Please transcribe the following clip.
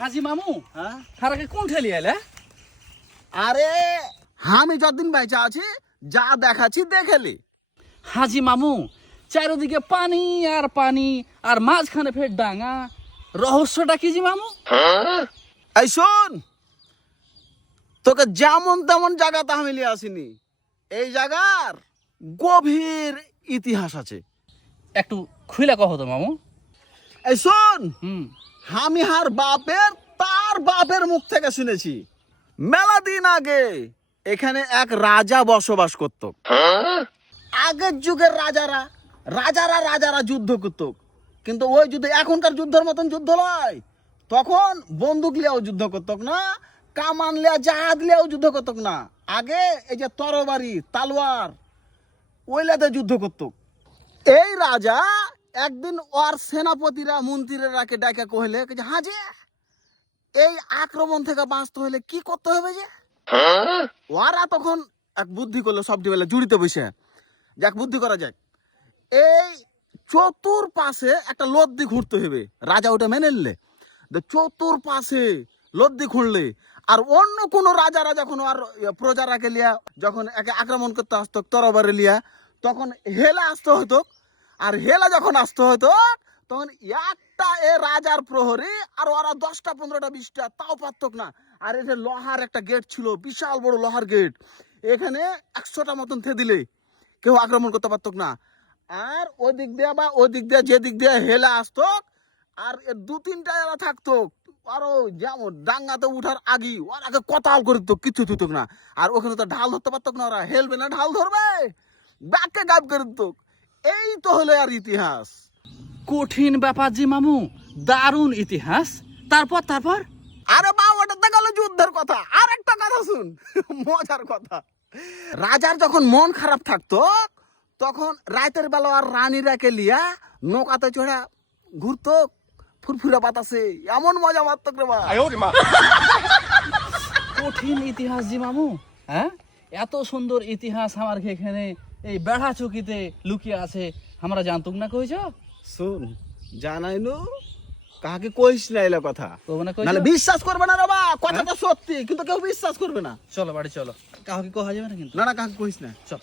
হাজি মামু হ্যাঁ হারাকে কোন ঠেলি আইলে? আরে আমি যতদিন বেঁচে আছি যা দেখাচ্ছি দেখেলি। হাজি মামু চারিদিকে পানি আর পানি আর মাঝখানে ফের ডাঙা, রহস্যটা কি জি মামু? এই শোন, তোকে যেমন তেমন জায়গাতে আমি লিয়ে আসিনি। এই জায়গার গভীর ইতিহাস আছে। একটু খুইলা কহ তো মামু। এই শোন, হুম। আমি হার বাপের তার বাপের মুখ থেকে শুনেছি মেলা দিন আগে এখানে এক রাজা বসবাস করত। আগের যুগের রাজারা রাজারা রাজারা যুদ্ধ করত, কিন্তু ওই যুদ্ধ এখনকার যুদ্ধের মতন যুদ্ধ নয়। তখন বন্দুক লিয়াও যুদ্ধ করত না, কামান লিয়া জাহাজ লিয়াও যুদ্ধ করত না। আগে এই যে তরবারি তালোয়ার ওইলাতে যুদ্ধ করত। এই রাজা একদিন ওর সেনাপতিরা মন্ত্রীরাকে ডাকে কহিলে যে হাজি এই আক্রমণ থেকে বাঁচতে হলে কি করতে হবে যে? ওরা তখন এক বুদ্ধি করলো, সবটি বেলা জুড়িতে বসে যাক বুদ্ধি করা যায়। এই চতুর পাশে একটা লদ্দি ঘুরতে হবে। রাজা ওটা মেনে নিলে, চতুর পাশে লদ্দি খুঁড়লে আর অন্য কোন রাজারা যখন আর প্রজারাকে লিয়া যখন একে আক্রমণ করতে আসতো তরবারে লিয়া, তখন হেলা আসতে হতো। আর হেলা যখন আসতে হতো তখন একটা এ রাজার প্রহরী আর ওরা 10টা 15টা 20টা তাও পারতক না। আর এটা লোহার একটা গেট ছিল, বিশাল বড় লোহার গেট। এখানে 100টা মতন থে দিলে কেউ আক্রমণ করতে পারতক না। আর ওই দিক দিয়ে বা ওই দিক দিয়ে যে দিক দিয়ে হেলা আসতো আর 2-3টা এরা থাকতো, আরো যেমন ডাঙ্গাতে উঠার আগেই ওরাকে কতাল করে দিত, কিচ্ছু থুতক না। আর ওখানে তো ঢাল ধরতে পারতক না, ওরা হেলবে না ঢাল ধরবে, ব্যাগকে গায়েব করে দিত। এই তো হলো আর ইতিহাস। কঠিন ব্যাপার জি মামু, দারুণ ইতিহাস। তারপর তারপর আরে বা ওটা তো গেল যুদ্ধের কথা। আর একটা কথা শুন, মজার কথা। রাজার যখন মন খারাপ থাকতো তখন রাতের বেলা আর রানীরাকে লিয়া নৌকাতে চড়া ঘুরতো ফুরফুরা বাতাসে, এমন মজা মারত রে বা। কঠিন ইতিহাস জি মামু। হ্যাঁ, এত সুন্দর ইতিহাস আমার এখানে এই বেড়া চৌকিতে লুকিয়ে আছে, আমরা জানতুক না কইছ। শুন, জানাইনু কাকে কইস না এলা কথা, কইব না কইছ? নাহলে বিশ্বাস করবে না রে বা। কথাটা সত্যি, কিন্তু কেউ বিশ্বাস করবে না। চলো বাড়ি চলো, কাউকে কহা যাবে না কিন্তু। না না, কাকে কইস না। চল।